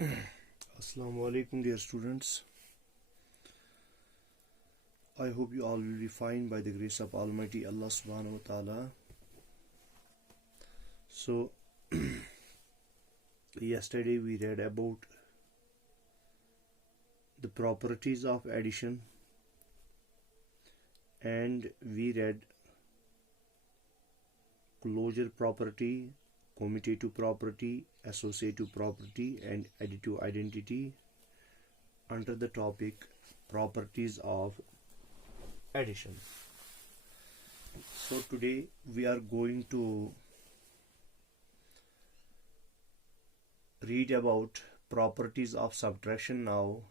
Assalamu alaikum, dear students. I hope you all will be fine by the grace of Almighty Allah subhanahu wa ta'ala. So, yesterday we read about the properties of addition, and we read closure property, commutative property, associative property, and additive identity under the topic properties of addition. So today we are going to read about properties of subtraction now,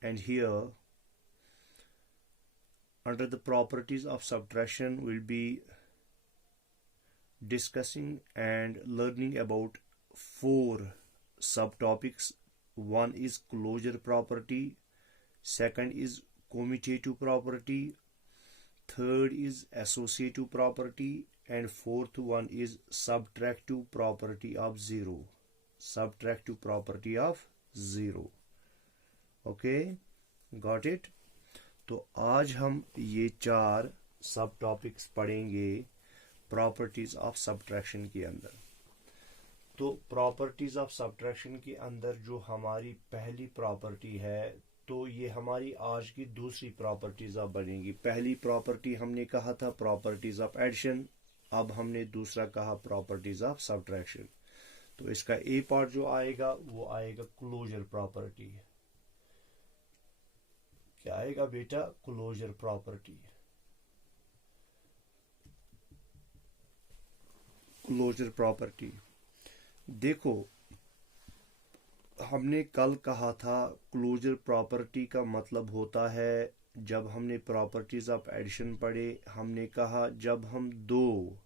and here under the properties of subtraction we'll be discussing and learning about 4 subtopics. One is closure property, second is commutative property, third is associative property, and fourth one is subtractive property of 0. Subtractive property of 0. Okay, got it? तो आज हम ये 4 सब topics पढ़ेंगे properties of subtraction के अंदर. तो properties of subtraction के अंदर जो हमारी पहली प्रॉपर्टी है, तो ये हमारी आज की दूसरी प्रॉपर्टीज अब बनेगी. पहली प्रॉपर्टी हमने कहा था प्रॉपर्टीज ऑफ एडिशन, अब हमने दूसरा कहा प्रॉपर्टीज ऑफ सब्ट्रैक्शन. तो इसका ए पार्ट जो आएगा वो आएगा क्लोजर प्रॉपर्टी. क्या आएगा बेटा? Closure property. क्लोजर प्रॉपर्टी देखो, हमने कल कहा था क्लोजर प्रॉपर्टी का मतलब होता है, जब हमने प्रॉपर्टीज ऑफ एडिशन पढ़े हमने कहा जब हम 2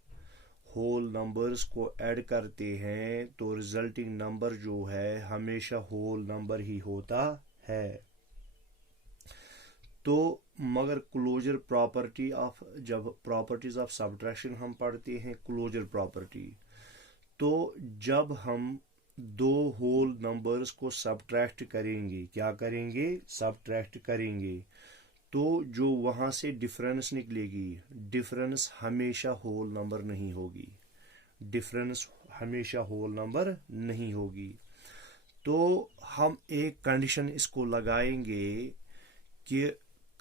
होल नंबर्स को ऐड करते हैं तो रिजल्टिंग नंबर जो है हमेशा होल नंबर ही होता है. तो मगर क्लोजर प्रॉपर्टी ऑफ, जब प्रॉपर्टीज ऑफ सब्ट्रैक्शन हम पढ़ते हैं क्लोजर प्रॉपर्टी, तो जब हम 2 होल नंबर्स को सब्ट्रैक्ट करेंगे, क्या करेंगे? सब्ट्रैक्ट करेंगे, तो जो वहां से डिफरेंस निकलेगी, डिफरेंस हमेशा होल नंबर नहीं होगी. डिफरेंस हमेशा होल नंबर नहीं होगी. तो हम एक कंडीशन इसको लगाएंगे कि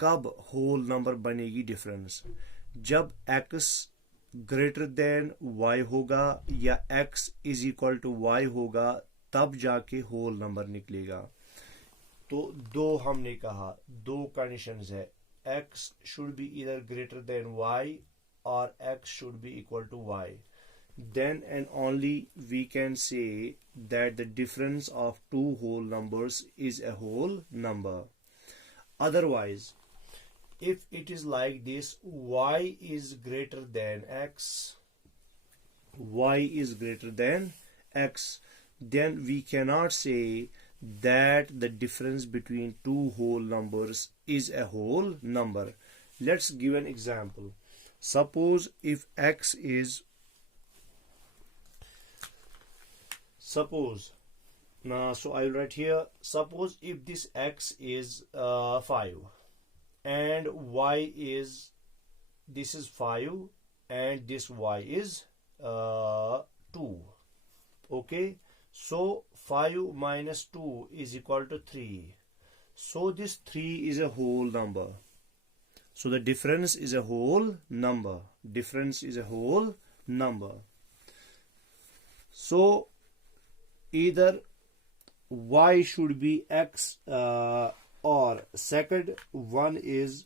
कब होल नंबर बनेगी डिफरेंस. जब x ग्रेटर देन y होगा या x is equal to y होगा, तब जाके होल नंबर निकलेगा. तो 2 हमने कहा, 2 कंडीशंस है. x should be either greater than y और x should be equal to y. Then and only we can say that the difference of 2 whole numbers is a whole number. Otherwise, if it is like this, y is greater than x, y is greater than x, then we cannot say that the difference between 2 whole numbers is a whole number. Let's give an example. Suppose if x is, suppose, so I will write here, suppose if this x is 5 and y is, this is 5 and this y is 2. Okay, so 5 minus 2 is equal to 3. So this 3 is a whole number. So the difference is a whole number. Difference is a whole number. So either y should be x, or second one is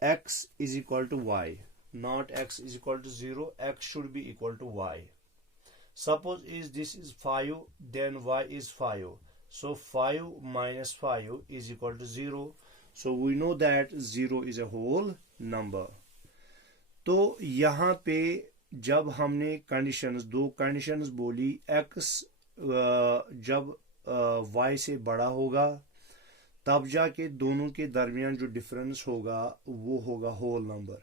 x is equal to y, not x is equal to 0. X should be equal to y. Suppose this is 5, then y is 5. So 5 minus 5 is equal to 0. So we know that 0 is a whole number. तो यहाँ पे जब हमने conditions, 2 conditions बोली, x जब y से बड़ा होगा तब जाके दोनों के दरमियान जो डिफरेंस होगा वो होगा होल नंबर,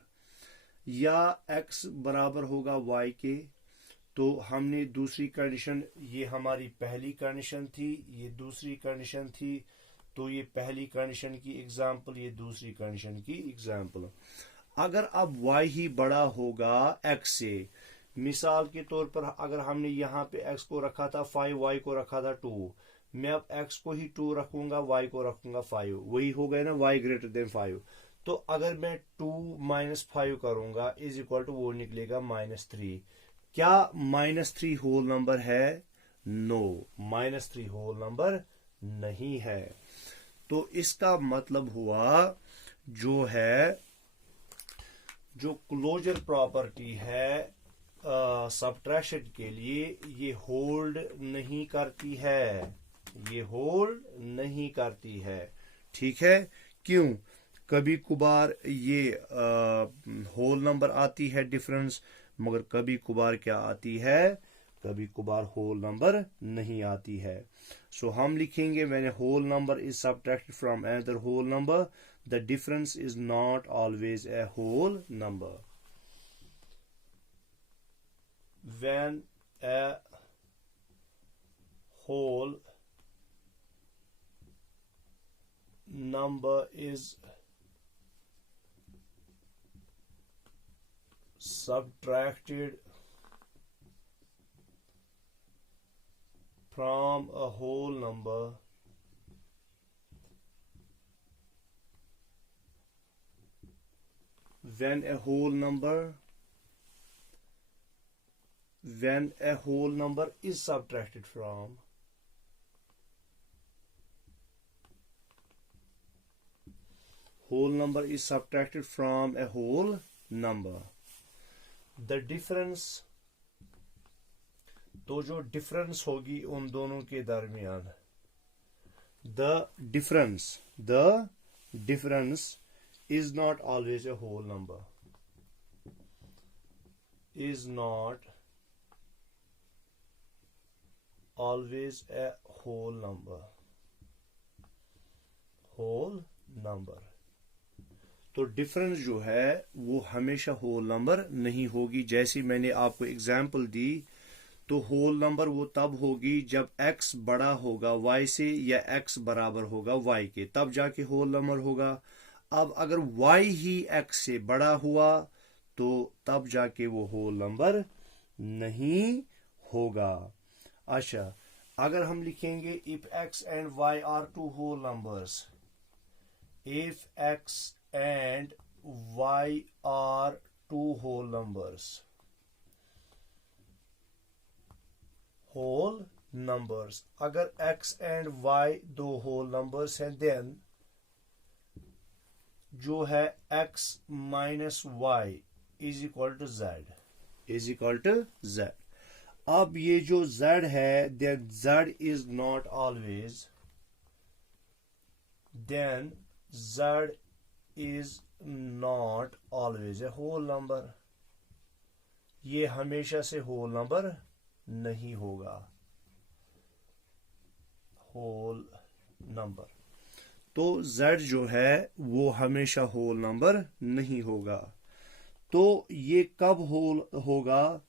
या x बराबर होगा y के तो हमने दूसरी कंडीशन, ये हमारी पहली कंडीशन थी, ये दूसरी कंडीशन थी, तो ये पहली कंडीशन की एग्जाम्पल, ये दूसरी कंडीशन की एग्जाम्पल। अगर अब y ही बड़ा होगा x से, मिसाल के तौर पर अगर हमने यहाँ पे x को रखा था 5, y को रखा था 2, मैं अब x को ही 2 रखूंगा, y को रखूंगा 5, वही हो गया ना y ग्रेटर देन 5। तो अगर मैं 2 - 5 करूंगा इज इक्वल टू वो निकलेगा -3। क्या -3 होल नंबर है? नो, -3 होल नंबर नहीं है। तो इसका मतलब हुआ जो है, जो क्लोजर प्रॉपर्टी है सबट्रैक्शन के लिए, ये होल्ड नहीं करती है, ये होल्ड नहीं करती है। ठीक है, क्यों? कभी कभार ये होल नंबर आती है डिफरेंस, मगर कभी कभार क्या आती है, कभी कभार होल नंबर नहीं आती है। सो हम लिखेंगे when a whole number is subtracted from another whole number, the difference is not always a whole number. When a whole number is subtracted from a whole number, when a whole number is subtracted from a whole number, the difference, तो जो difference होगी उन दोनों के दरमियान, the difference is not always a whole number, is not always a whole number। तो difference जो है वो हमेशा होल नंबर नहीं होगी। जैसे मैंने आपको एग्जांपल दी, तो होल नंबर वो तब होगी जब x बड़ा होगा y से, या x बराबर होगा y के, तब जाके होल नंबर होगा। अब अगर y ही x से बड़ा हुआ तो तब जाके वो होल नंबर नहीं होगा। अच्छा, अगर हम लिखेंगे if x and y are two whole numbers, if x and y are two whole numbers, अगर x and y दो होल नंबर्स हैं, देन जो है x minus y is equal to z। अब ये जो z है, then z is not always a whole number, ये हमेशा से होल नंबर नहीं होगा, होल नंबर। तो z जो है वो हमेशा होल नंबर नहीं होगा। तो ये कब होल होगा,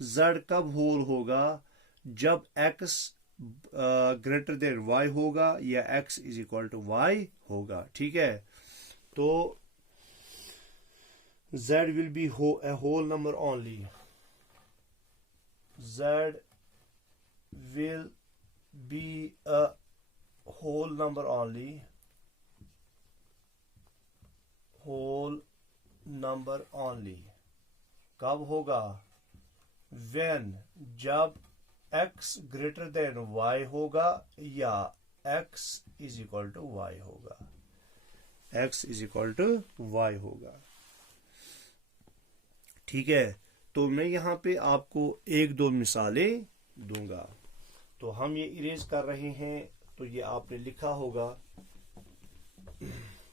z कब होल होगा? जब x ग्रेटर देन y होगा, या x is equal to y होगा। ठीक है, तो z will be a whole number only, z will be a whole number only, कब होगा? when, जब x greater than y होगा, या x is equal to y होगा, ठीक है। तो मैं यहाँ पे आपको एक दो मिसालें दूंगा। तो हम ये इरेज कर रहे हैं, तो ये आपने लिखा होगा,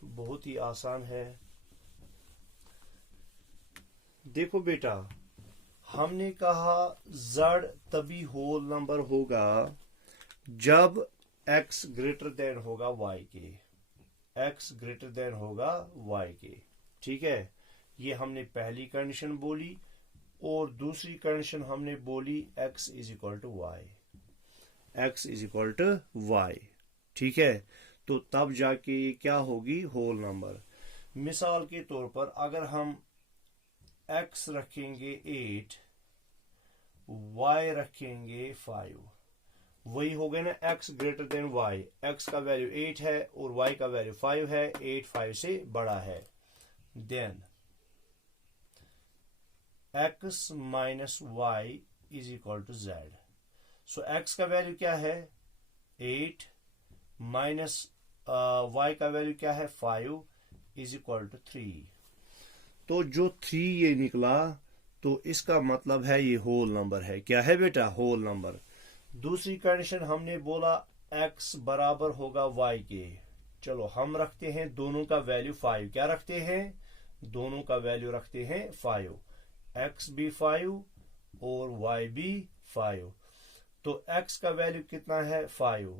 बहुत ही आसान है। देखो बेटा, हमने कहा z तभी होल नंबर होगा जब x ग्रेटर देन होगा y के, ठीक है। ये हमने पहली कंडीशन बोली। और दूसरी कंडीशन हमने बोली x is equal to y, x is equal to y. ठीक है, तो तब जाके क्या होगी होल नंबर। मिसाल के तौर पर अगर हम x रखेंगे 8, y रखेंगे 5, वही हो गया ना x greater than y, x का वैल्यू 8 है और y का वैल्यू 5 है, 8 5 से बड़ा है। Then x minus y is equal to z। So x का वैल्यू क्या है 8 माइनस y का वैल्यू क्या है 5 इज इक्वल टू 3। तो जो 3 ये निकला तो इसका मतलब है ये होल नंबर है। क्या है बेटा? Whole number. दूसरी कंडीशन हमने बोला x बराबर होगा y के। चलो हम रखते हैं दोनों का वैल्यू 5। क्या रखते हैं? दोनों का वैल्यू रखते हैं 5, x भी 5 और y भी 5। तो x का वैल्यू कितना है 5,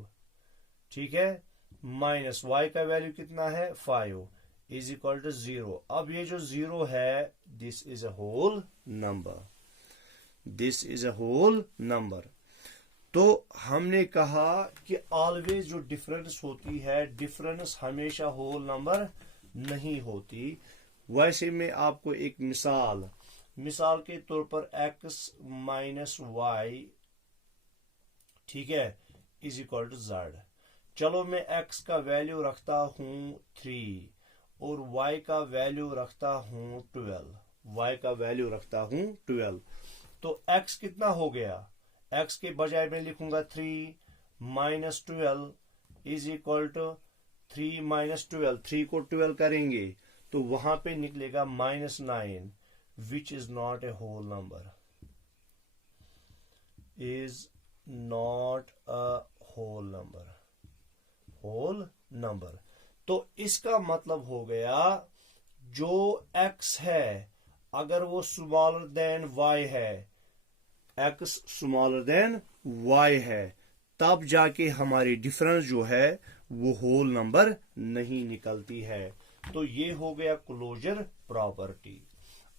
ठीक है, माइनस y का वैल्यू कितना है 5 इज इक्वल टू 0। अब ये जो 0 है this is a whole number, this is a whole number. तो हमने कहा कि ऑलवेज जो डिफरेंस होती है, डिफरेंस हमेशा होल नंबर नहीं होती। वैसे में आपको एक मिसाल के तौर पर x माइनस वाई, ठीक है, इज इक्वल टू z। चलो मैं x का वैल्यू रखता हूं 3 और y का वैल्यू रखता हूं 12, y का वैल्यू रखता हूं 12। तो x कितना हो गया? x के बजाय मैं लिखूंगा 3 minus 12 is equal to 3 minus 12। 3 को 12 करेंगे तो वहां पे निकलेगा -9 which is not a whole number, is not a whole number, whole number. तो इसका मतलब हो गया जो x है अगर वो स्मॉलर देन y है, x स्मॉलर देन y है, तब जाके हमारी डिफरेंस जो है वो होल नंबर नहीं निकलती है। तो ये हो गया क्लोजर प्रॉपर्टी।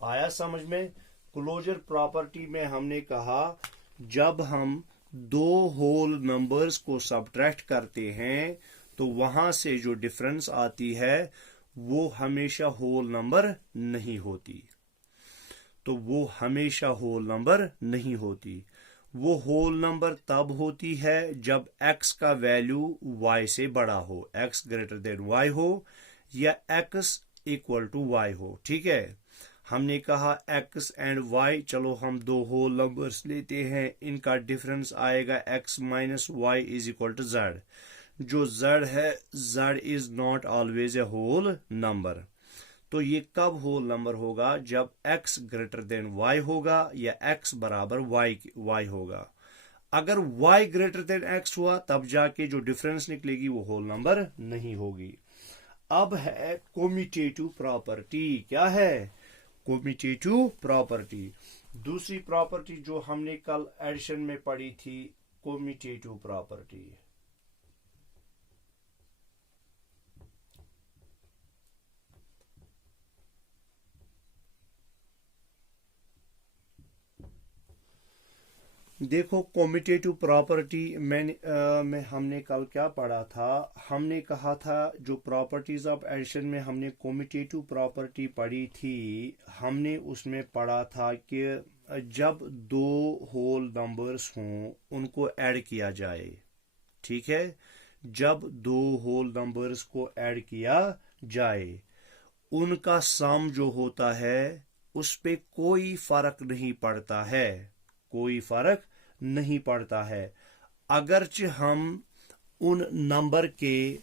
आया समझ में? क्लोजर प्रॉपर्टी में हमने कहा जब हम दो होल नंबर्स को सब्ट्रैक्ट करते हैं तो वहां से जो डिफरेंस आती है वो हमेशा होल नंबर नहीं होती। तो वो हमेशा होल नंबर नहीं होती। वो होल नंबर तब होती है जब x का वैल्यू y से बड़ा हो, x ग्रेटर देन y हो या x इक्वल टू y हो। ठीक है, हमने कहा x एंड y, चलो हम दो होल नंबर्स लेते हैं, इनका डिफरेंस आएगा x minus y is equal to z। जो z है, z is not always a whole number. तो ये कब होल नंबर होगा? जब x ग्रेटर देन y होगा या x बराबर y होगा। अगर y ग्रेटर देन x हुआ तब जाके जो डिफरेंस निकलेगी वो होल नंबर नहीं होगी। अब है कोमिटेटिव प्रॉपर्टी। क्या है? कोमिटेटिव प्रॉपर्टी। दूसरी प्रॉपर्टी जो हमने कल एडिशन में पढ़ी थी, कोमिटेटिव प्रॉपर्टी। देखो कोमिटेटिव प्रॉपर्टी में हमने कल क्या पढ़ा था? हमने कहा था जो प्रॉपर्टीज ऑफ एडिशन में हमने कोमिटेटिव प्रॉपर्टी पढ़ी थी, हमने उसमें पढ़ा था कि जब दो होल नंबर्स हों उनको ऐड किया जाए। ठीक है, जब दो होल नंबर्स को ऐड किया जाए उनका सम जो होता है उस पे कोई फर्क नहीं पड़ता है, कोई फर्क नहीं पड़ता है। अगरचे हम उन नंबर के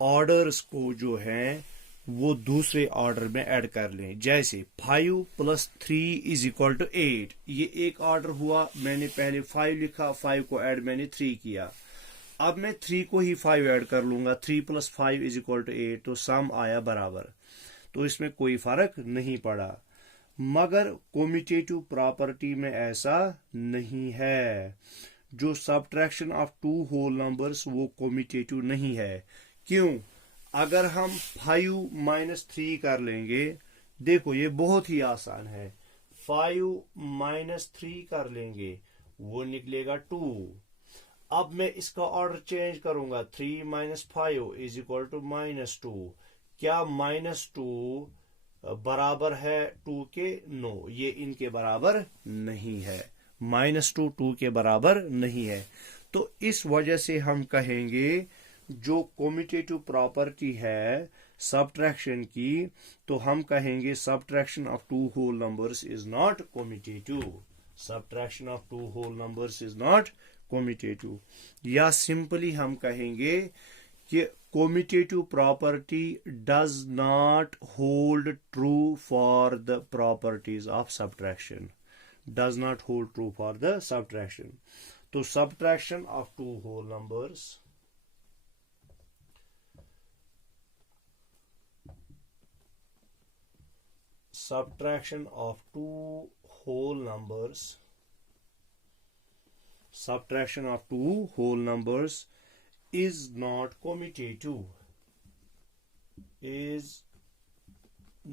ऑर्डर्स को जो है वो दूसरे ऑर्डर में ऐड कर लें, जैसे 5 + 3 इज इक्वल टू 8। ये एक ऑर्डर हुआ, मैंने पहले 5 लिखा, 5 को ऐड मैंने 3 किया। अब मैं 3 को ही 5 ऐड कर लूंगा, 3 + 5 इज इक्वल टू 8, तो सम आया बराबर। तो इसमें कोई फर्क नहीं पड़ा। मगर कोमिटेटिव प्रॉपर्टी में ऐसा नहीं है। जो subtraction of two whole numbers वो कोमिटेटिव नहीं है। क्यों? अगर हम 5 - 3 कर लेंगे, देखो ये बहुत ही आसान है। 5 माइनस 3 कर लेंगे, वो निकलेगा 2। अब मैं इसका ऑर्डर चेंज करूंगा, 3 minus 5 is equal to minus 2। क्या माइनस 2 बराबर है 2 के? नो, ये इनके बराबर नहीं है। माइनस 2 के बराबर नहीं है। तो इस वजह से हम कहेंगे जो कम्यूटेटिव प्रॉपर्टी है सबट्रैक्शन की, तो हम कहेंगे subtraction of two whole numbers is not commutative. Subtraction of two whole numbers is not commutative. या सिंपली हम कहेंगे कि commutative property does not hold true for the properties of subtraction. Does not hold true for the subtraction. तो subtraction of two whole numbers subtraction of two whole numbers, subtraction of two whole numbers is not commutative, is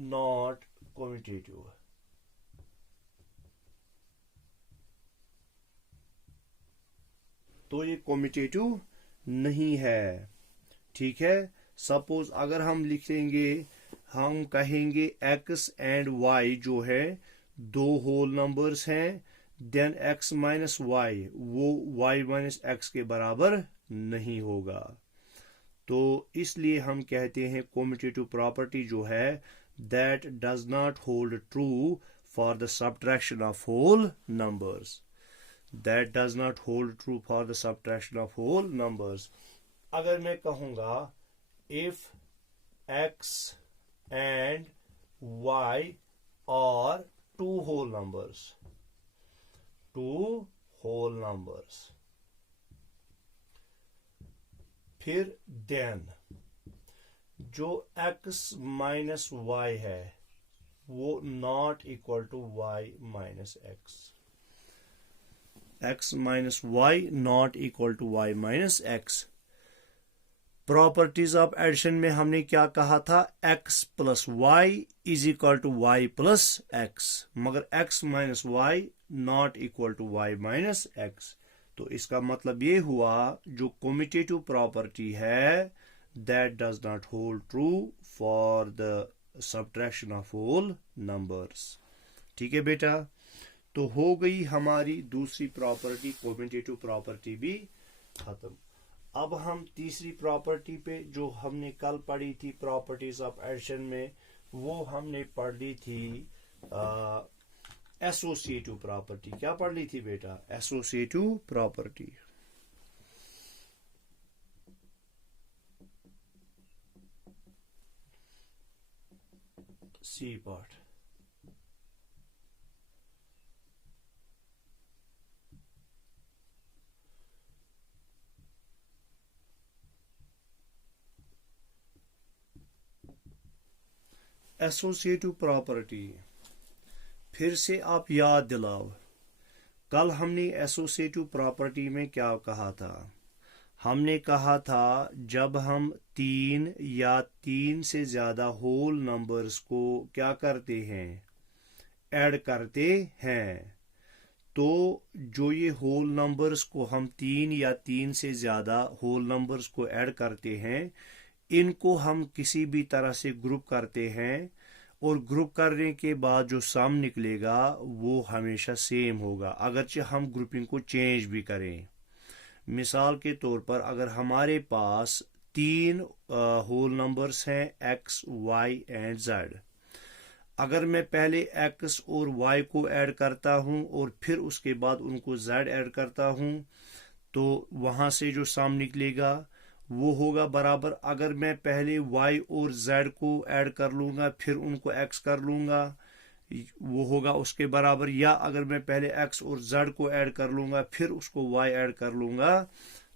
not commutative। तो ये commutative नहीं है। ठीक है, suppose अगर हम लिखेंगे, हम कहेंगे x एंड y जो है दो होल नंबर्स हैं, देन x माइनस वाई वो y माइनस x के बराबर नहीं होगा। तो इसलिए हम कहते हैं कम्यूटेटिव प्रॉपर्टी जो है that does not hold true for the subtraction of whole numbers. That does not hold true for the subtraction of whole numbers. अगर मैं कहूंगा if x and y are two whole numbers, two whole numbers, फिर then जो x minus y है वो not equal to y minus x। x minus y not equal to y minus x। Properties of addition में हमने क्या कहा था, x plus y is equal to y plus x, मगर x minus y not equal to y minus x. तो इसका मतलब ये हुआ जो कम्यूटेटिव प्रॉपर्टी है that does not hold true for the subtraction of whole numbers. ठीक है बेटा, तो हो गई हमारी दूसरी प्रॉपर्टी कम्यूटेटिव प्रॉपर्टी भी खत्म। अब हम तीसरी प्रॉपर्टी पे जो हमने कल पढ़ी थी प्रॉपर्टीज ऑफ एडिशन में, वो हमने पढ़ ली थी एसोसिएटिव प्रॉपर्टी। क्या पढ़ ली थी बेटा? Associative property. C part. Associative property फिर से आप याद दिलाओ, कल हमने एसोसिएटिव प्रॉपर्टी में क्या कहा था? हमने कहा था जब हम 3 या 3 से ज्यादा होल नंबर्स को क्या करते हैं, ऐड करते हैं, तो जो ये होल नंबर्स को हम 3 या 3 से ज्यादा होल नंबर्स को ऐड करते हैं, इनको हम किसी भी तरह से ग्रुप करते हैं और ग्रुप करने के बाद जो सम निकलेगा वो हमेशा सेम होगा, अगरचे हम ग्रुपिंग को चेंज भी करें। मिसाल के तौर पर अगर हमारे पास 3 होल नंबर्स हैं x, y एंड z, अगर मैं पहले x और y को ऐड करता हूं और फिर उसके बाद उनको z ऐड करता हूं, तो वहां से जो सम निकलेगा वो होगा बराबर, अगर मैं पहले y और z को ऐड कर लूंगा फिर उनको x कर लूंगा वो होगा उसके बराबर, या अगर मैं पहले x और z को ऐड कर लूंगा फिर उसको y ऐड कर लूंगा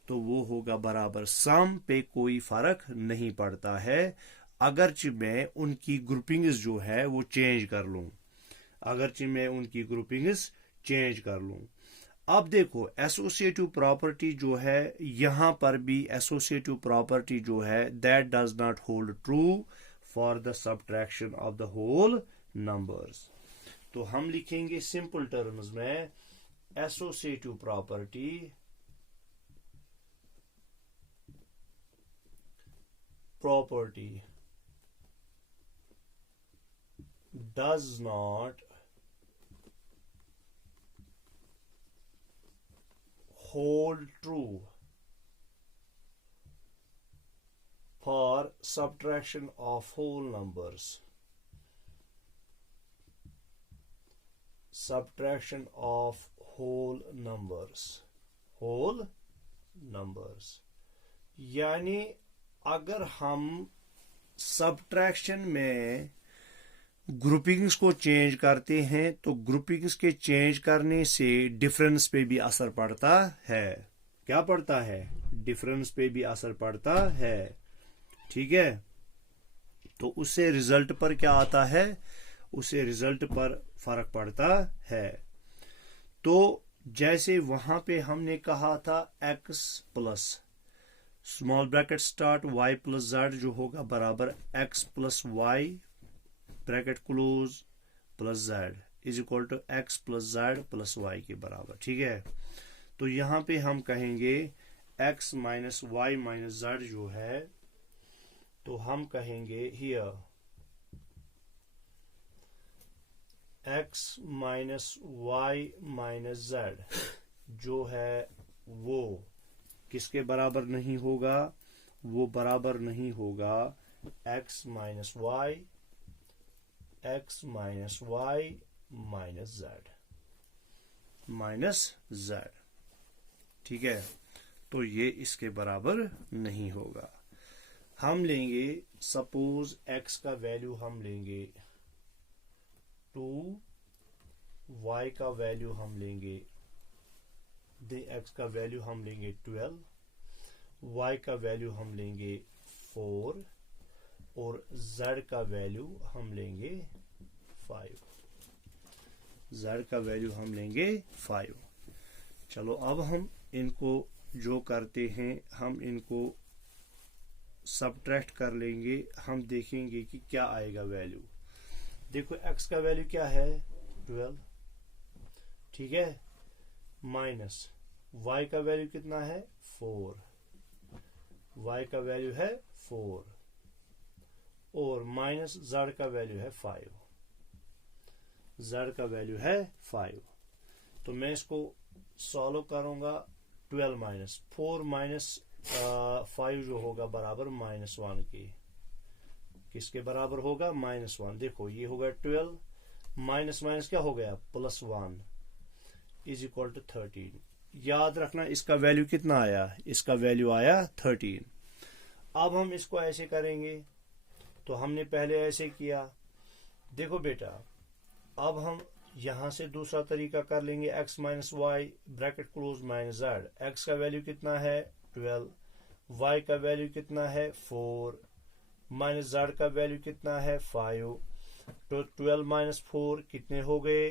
तो वो होगा बराबर। सम पे कोई फर्क नहीं पड़ता है अगरचे मैं उनकी ग्रुपिंग्स जो है वो चेंज कर लूं, अगरचे मैं उनकी ग्रुपिंग्स चेंज कर लूं। अब देखो एसोसिएटिव प्रॉपर्टी जो है, यहां पर भी एसोसिएटिव प्रॉपर्टी जो है that does not hold true for the subtraction of the whole numbers. तो हम लिखेंगे सिंपल टर्म्स में associative property does not hold true for subtraction of whole numbers. Subtraction of whole numbers यानी अगर हम subtraction में ग्रुपिंग्स को change करते हैं तो ग्रुपिंग्स के चेंज करने से डिफरेंस पे भी असर पड़ता है। क्या पड़ता है? डिफरेंस पे भी असर पड़ता है। ठीक है, तो उससे रिजल्ट पर क्या आता है? उससे रिजल्ट पर फर्क पड़ता है। तो जैसे वहां पे हमने कहा था x plus small bracket start y plus z जो होगा बराबर x plus y bracket close plus z is equal to x plus z plus y के बराबर। ठीक है, तो यहां पे हम कहेंगे x minus y minus z जो है, तो हम कहेंगे here x minus y minus z जो है वो किसके बराबर नहीं होगा? वो बराबर नहीं होगा x minus y minus z। ठीक है, तो ये इसके बराबर नहीं होगा। हम लेंगे सपोज x का वैल्यू हम लेंगे 2, y का वैल्यू हम लेंगे x का वैल्यू हम लेंगे 12, y का वैल्यू हम लेंगे 4 और z का वैल्यू हम लेंगे 5। z का वैल्यू हम लेंगे 5। चलो अब हम इनको जो करते हैं हम इनको सब्ट्रैक्ट कर लेंगे। हम देखेंगे कि क्या आएगा वैल्यू। देखो x का वैल्यू क्या है? 12। ठीक है, माइनस y का वैल्यू कितना है? 4। y का वैल्यू है 4 और माइनस z का वैल्यू है 5। z का वैल्यू है 5। तो मैं इसको सॉल्व करूंगा। 12 माइनस 4 माइनस 5 जो होगा बराबर -1 के। किसके बराबर होगा? -1। देखो ये होगा 12 माइनस माइनस क्या हो गया? +1 इज इक्वल टू 13। याद रखना इसका वैल्यू कितना आया? इसका वैल्यू आया 13। अब हम इसको ऐसे करेंगे, तो हमने पहले ऐसे किया। देखो बेटा, अब हम यहां से दूसरा तरीका कर लेंगे। x minus y bracket close minus z। x का वैल्यू कितना है? 12। y का वैल्यू कितना है? 4 माइनस z का वैल्यू कितना है? 5। तो 12 माइनस 4 कितने हो गए?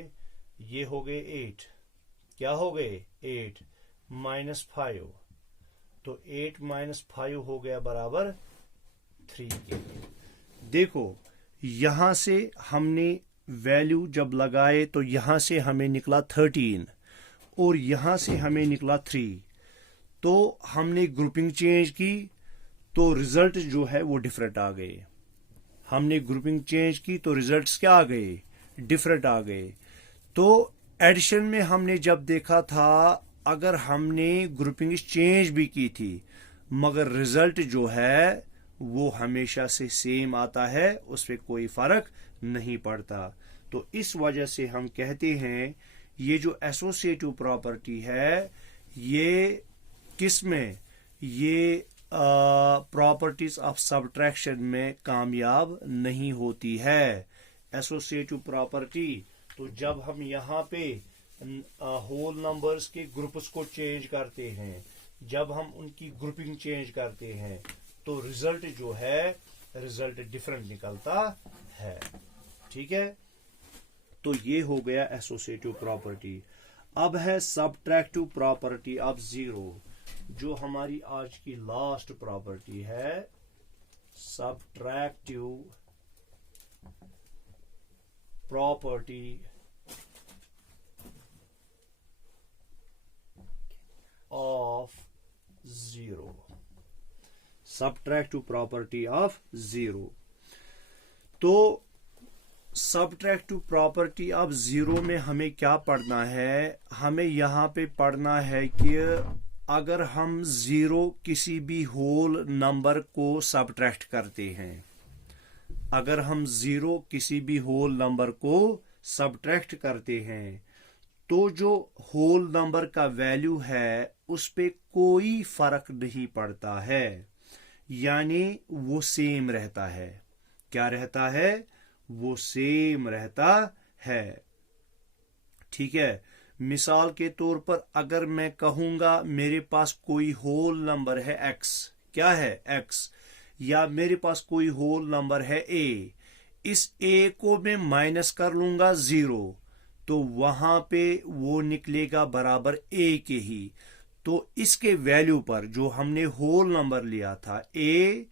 ये हो गए 8। क्या हो गए? 8 माइनस 5। तो 8 माइनस 5 हो गया बराबर 3 के। देखो यहां से हमने वैल्यू जब लगाए तो यहां से हमें निकला 13 और यहां से हमें निकला 3। तो हमने ग्रुपिंग चेंज की तो रिजल्ट जो है वो डिफरेंट आ गए। हमने ग्रुपिंग चेंज की तो रिजल्ट्स क्या आ गए? डिफरेंट आ गए। तो एडिशन में हमने जब देखा था, अगर हमने ग्रुपिंग चेंज भी की थी मगर रिजल्ट जो है वो हमेशा से सेम आता है, उस पर कोई फर्क नहीं पड़ता। तो इस वजह से हम कहते हैं ये जो एसोसिएटिव प्रॉपर्टी है ये किस में? ये प्रॉपर्टीज ऑफ सब्ट्रैक्शन में कामयाब नहीं होती है। एसोसिएटिव प्रॉपर्टी तो जब हम यहाँ पे होल नंबर्स के ग्रुप्स को चेंज करते हैं, जब हम उनकी ग्रुपिंग चेंज करते हैं तो रिजल्ट जो है रिजल्ट डिफरेंट निकलता है। ठीक है, तो ये हो गया एसोसिएटिव प्रॉपर्टी। अब है सब्ट्रैक्टिव प्रॉपर्टी ऑफ 0 जो हमारी आज की लास्ट प्रॉपर्टी है। Subtractive property of 0. Subtractive property of 0. तो subtractive property of 0 में हमें क्या पढ़ना है? हमें यहाँ पे पढ़ना है कि अगर हम 0 किसी भी होल नंबर को सब्ट्रैक्ट करते हैं, अगर हम 0 किसी भी होल नंबर को सब्ट्रैक्ट करते हैं, तो जो होल नंबर का वैल्यू है उस पे कोई फर्क नहीं पड़ता है, यानी वो सेम रहता है। क्या रहता है? वो सेम रहता है। ठीक है, मिसाल के तौर पर अगर मैं कहूंगा मेरे पास कोई होल नंबर है x, क्या है x, या मेरे पास कोई होल नंबर है a, इस a को मैं माइनस कर लूंगा 0, तो वहां पे वो निकलेगा बराबर a के ही। तो इसके वैल्यू पर जो हमने होल नंबर लिया था a,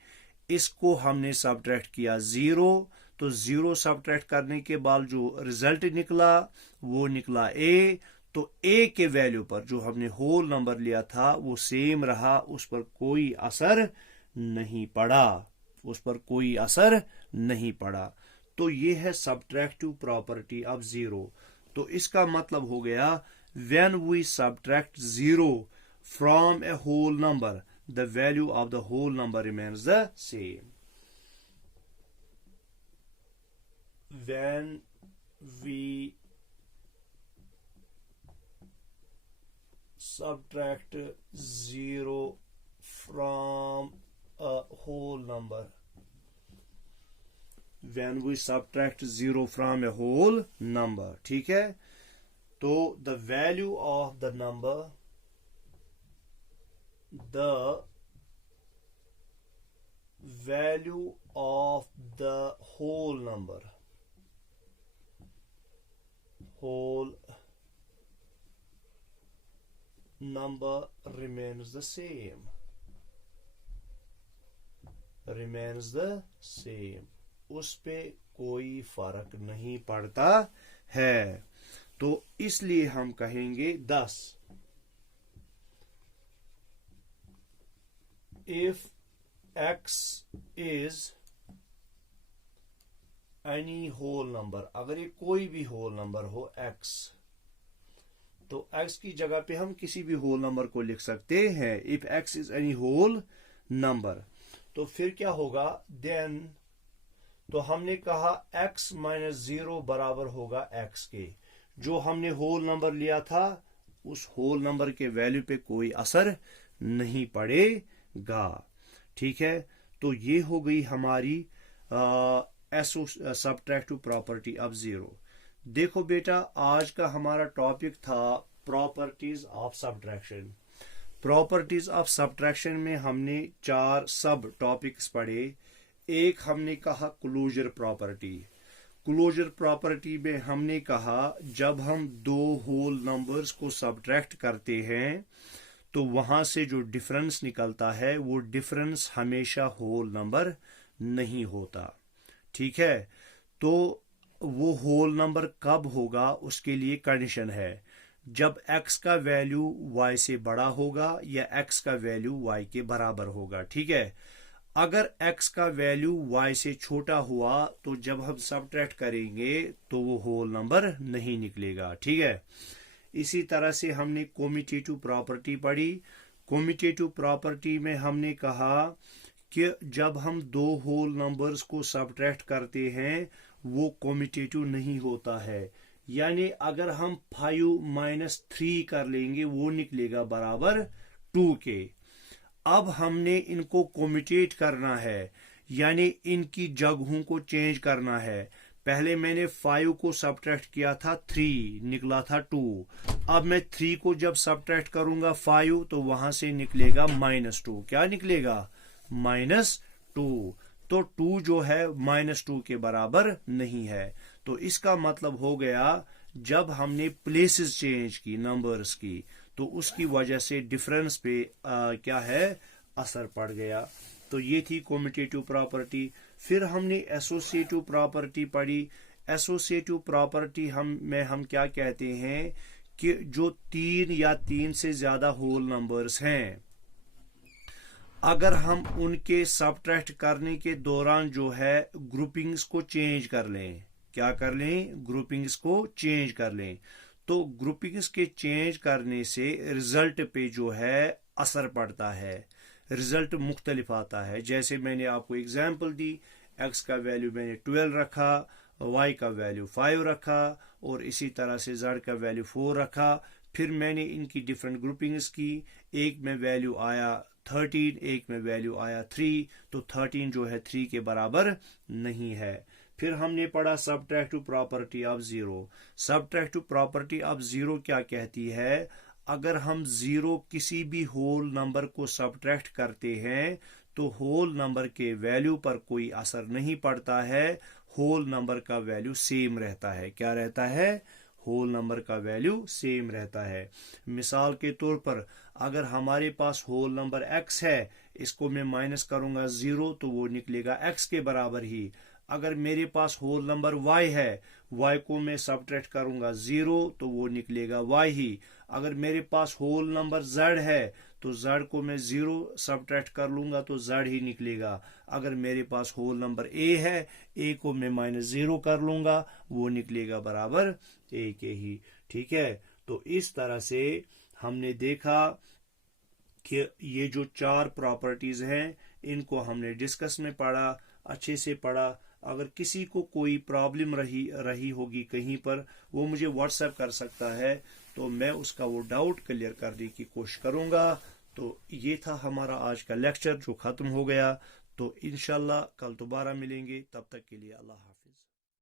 इसको हमने सब्ट्रैक्ट किया 0, तो 0 सब्ट्रैक्ट करने के बाद जो रिजल्ट निकला वो निकला a। तो a के वैल्यू पर जो हमने होल नंबर लिया था वो सेम रहा, उस पर कोई असर नहीं पड़ा, उस पर कोई असर नहीं पड़ा। तो ये है सब्ट्रैक्टिव प्रॉपर्टी ऑफ 0। तो इसका मतलब हो गया when we subtract 0 from a whole number, the value of the whole number remains the same. When we subtract 0 from a whole number, when we subtract 0 from a whole number, ठीक है, तो the value of the number, the value of the whole number remains the same, remains the same, उस पे कोई फर्क नहीं पड़ता है। तो इसलिए हम कहेंगे 10, if x is any whole number, अगर ये कोई भी होल नंबर हो x, तो x की जगह पे हम किसी भी होल नंबर को लिख सकते हैं। if x is any whole number, तो फिर क्या होगा? then, तो हमने कहा x माइनस 0 बराबर होगा x के। जो हमने होल नंबर लिया था उस होल नंबर के वैल्यू पे कोई असर नहीं पड़ेगा। ठीक है, तो ये हो गई हमारी सब्ट्रैक्टिव प्रॉपर्टी ऑफ 0। देखो बेटा, आज का हमारा टॉपिक था properties of subtraction. Properties of subtraction में हमने 4 सब टॉपिक्स पढ़े। एक हमने कहा क्लोजर प्रॉपर्टी। क्लोजर प्रॉपर्टी में हमने कहा जब हम 2 होल नंबर्स को सब्ट्रैक्ट करते हैं तो वहां से जो डिफरेंस निकलता है वो डिफरेंस हमेशा होल नंबर नहीं होता। ठीक है, तो वो होल नंबर कब होगा उसके लिए कंडीशन है जब x का वैल्यू y से बड़ा होगा या x का वैल्यू y के बराबर होगा। ठीक है, अगर x का वैल्यू y से छोटा हुआ तो जब हम सब्ट्रैक्ट करेंगे तो वो होल नंबर नहीं निकलेगा। ठीक है, इसी तरह से हमने कम्यूटेटिव प्रॉपर्टी पढ़ी। कम्यूटेटिव प्रॉपर्टी में हमने कहा कि जब हम 2 होल नंबर्स को सब्ट्रैक्ट करते हैं वो कम्यूटेटिव नहीं होता है, यानी अगर हम 5 माइनस 3 कर लेंगे वो निकलेगा बराबर 2 के। अब हमने इनको कम्यूटेट करना है, यानी इनकी जगहों को चेंज करना है। पहले मैंने 5 को सब्ट्रैक्ट किया था 3, निकला था 2। अब मैं 3 को जब सब्ट्रैक्ट करूंगा 5 तो वहां से निकलेगा -2। क्या निकलेगा? -2। तो 2 जो है -2 के बराबर नहीं है। तो इसका मतलब हो गया जब हमने प्लेसेस चेंज की नंबर्स की तो उसकी वजह से डिफरेंस पे क्या है असर पड़ गया। तो ये थी कम्यूटेटिव प्रॉपर्टी। फिर हमने एसोसिएटिव प्रॉपर्टी पढ़ी। एसोसिएटिव प्रॉपर्टी हम क्या कहते हैं कि जो 3 या 3 से ज्यादा होल नंबर्स हैं, अगर हम उनके सबट्रैक्ट करने के दौरान जो है ग्रुपिंग्स को चेंज कर लें, क्या कर लें, ग्रुपिंग्स को चेंज कर लें, तो ग्रुपिंग्स के चेंज करने से रिजल्ट पे जो है असर पड़ता है, रिजल्ट मुख्तलिफ आता है। जैसे मैंने आपको एग्जांपल दी, x का वैल्यू मैंने 12 रखा, y का वैल्यू 5 रखा और इसी तरह से z का वैल्यू 4 रखा। फिर मैंने इनकी डिफरेंट ग्रुपिंग्स की, एक में वैल्यू आया 13, एक में वैल्यू आया 3, तो 13 जो है 3 के बराबर नहीं है। फिर हमने पढ़ा subtractive property of zero. Subtractive property of zero क्या कहती है, अगर हम जीरो किसी भी होल नंबर को सबट्रैक्ट करते हैं तो होल नंबर के वैल्यू पर कोई असर नहीं पड़ता है, होल नंबर का वैल्यू सेम रहता है। क्या रहता है, होल नंबर का वैल्यू सेम रहता है। मिसाल के तौर पर अगर हमारे पास होल नंबर x है, इसको मैं माइनस करूंगा 0 तो वो निकलेगा x के बराबर ही। अगर मेरे पास होल नंबर y है, y को मैं सबट्रैक्ट करूंगा 0 तो वो निकलेगा y ही। अगर मेरे पास होल नंबर z है तो z को मैं 0 सबट्रैक्ट कर लूंगा तो z ही निकलेगा। अगर मेरे पास होल नंबर a है, a को मैं -0 कर लूंगा, वो निकलेगा बराबर a के ही। ठीक है, तो इस तरह से हमने देखा कि ये जो 4 प्रॉपर्टीज हैं इनको हमने डिस्कस में पढ़ा, अच्छे से पढ़ा। अगर किसी को कोई प्रॉब्लम रही होगी कहीं पर, वो मुझे व्हाट्सएप कर सकता है, तो मैं उसका वो डाउट क्लियर करने की कोशिश करूंगा। तो ये था हमारा आज का लेक्चर जो ख़त्म हो गया। तो इंशाल्लाह कल दोबारा मिलेंगे, तब तक के लिए अल्लाह हाफ़िज़।